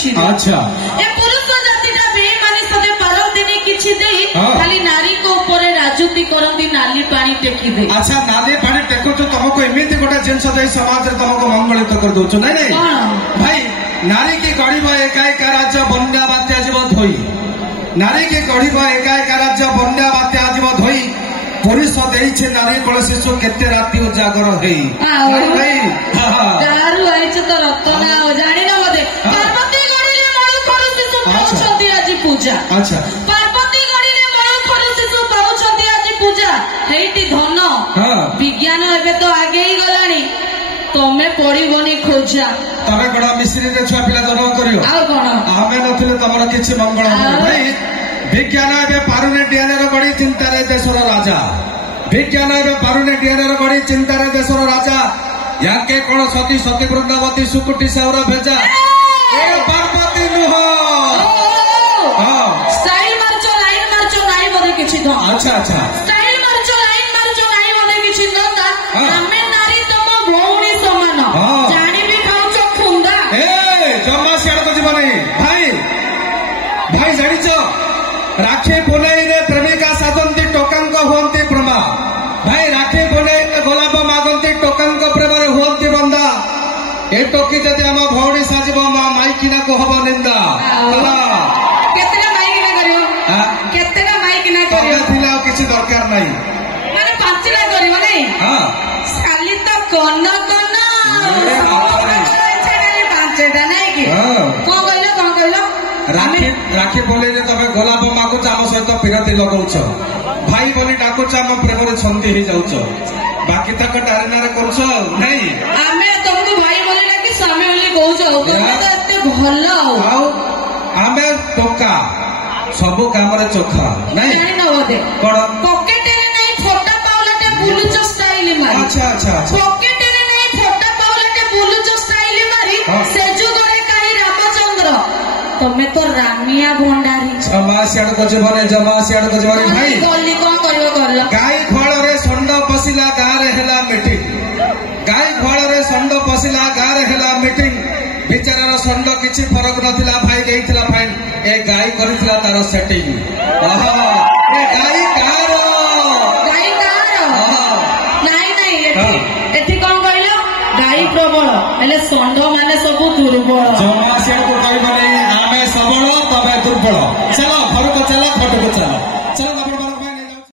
किछि अच्छा ए पुरुष जातिटा बेईमानी सदे पारदिनी किछि देई खाली नारी को ऊपर राजूती करंदी नाली पानी टेकी दे। अच्छा नाली पानी टेको तो तुमको एमिति गोटे जिनस दे समाज रे तुमको मंगलित कर दोछ नै नै भाई नारी की गढ़ी एका एका राज्य बन्या बात्या जीव धोई नारी की गढ़ी एका एका राज्य बन्या बात्या जीव धोई पुरुष देइछे नारी कोल शिशु केते राति उजागर हेई भाई दारू आइछ तो रत्ना हो जानि न मते पार्वती गढ़ीले मणु खरु शिशु पाउछंती आज पूजा। अच्छा पार्वती गढ़ीले मणु खरु शिशु पाउछंती आज पूजा हेइटी धन विज्ञान एबे तो आगे ही गलानी तमे पड़िबनी खोजा तमे बड़ा मिस्त्री रे छुआ पिला जन्म करियो आ कोन आमे नथिले तमर किछि मंगल भाई विज्ञान एबे पारुने डीएनए रो गड़ी चिंता रे देशर राजा विज्ञान एबे पारुने डीएनए रो गड़ी चिंता रे देशर राजा याके कोन सती सती वृंदावती सुकुटी साउरा भेजा ए पार्वती नुह स्टाइल मारचो लाइन बोले किछि दो। अच्छा अच्छा स्टाइल मारचो लाइन बोले किछि दो आमे नारी तम भौणी समान जानि भी खाउचो खुंडा ए जम्मा सियाड़ को जीवनी भाई भाई जानिचो राखी पुनई रे प्रेमिका साधंती टोकांक हुअंती ब्रह्मा भाई राखी पुनई रे गोलाप मागंती टोकांक प्रेम रे हुअंती बंदा ए टोकी जदि हम भौणी साजिब मा माइकिना को हबो निंदा केतेना माइकिना करियो केतेना माइकिना करियो थिला किछि दरकार नै माने पांचला करियो नै हां खाली तो कोन पांचटा नै कि कोन कहलो राखी राखी बोले तमे गोलाप मागुच आम सहित पिरती लगाउछ भाई बोली डाकुच आम प्रेम रे छंदी हो जाउछ बाकी तक टारेनारे करूछ नै आमे तुमको भाई बोले ना कि स्वामी बोली कहउछ तुम तो एते भलो आउ आमे टोका सब काम रे चोखा नै जानि न होते कोन पॉकेट रे नै फोटा पाउलटे बुलुच स्टाइल मारी। अच्छा अच्छा पॉकेट रे नै फोटा पाउलटे बुलुच स्टाइल मारी से जुगरे काई रामचंद्र तमे तो रामिया भंडारी जमा सियाड़ को जीवनी भाई गल्ली कोन करबो करला गाई खोल रे संड पसिला गाँ रे हेला मीटिंग गाई खोल रे संड पसिला गाँ रे हेला मीटिंग बिचारार संड किछि फरक नथिला भाई देइथिला फाइन ए गाई करिथिला तार सेटिंग ए गाई कार नाई एठी कोन कहलो गाई प्रबल हेले संड माने सब दुर्बल